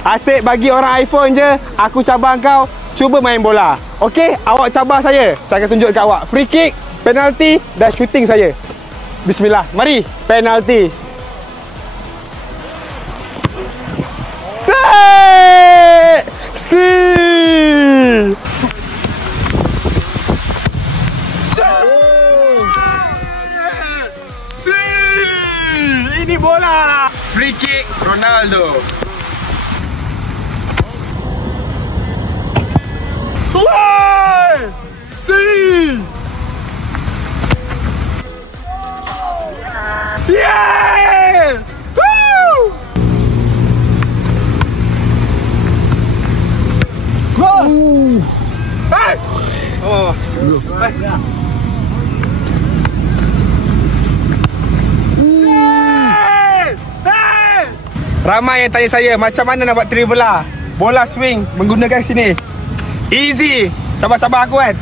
Asyik bagi orang iPhone je. Aku cabar kau, cuba main bola. Okey, awak cabar saya. Saya akan tunjuk dekat awak. Free kick, penalti dan shooting saya. Bismillah. Mari, penalti. Ini bola. Free kick Ronaldo. Yeah! Woo! Hey! Oh. Hey. Ramai yang tanya saya macam mana nak buat trivela. Bola swing menggunakan sini. Easy. Cabar-cabar aku kan.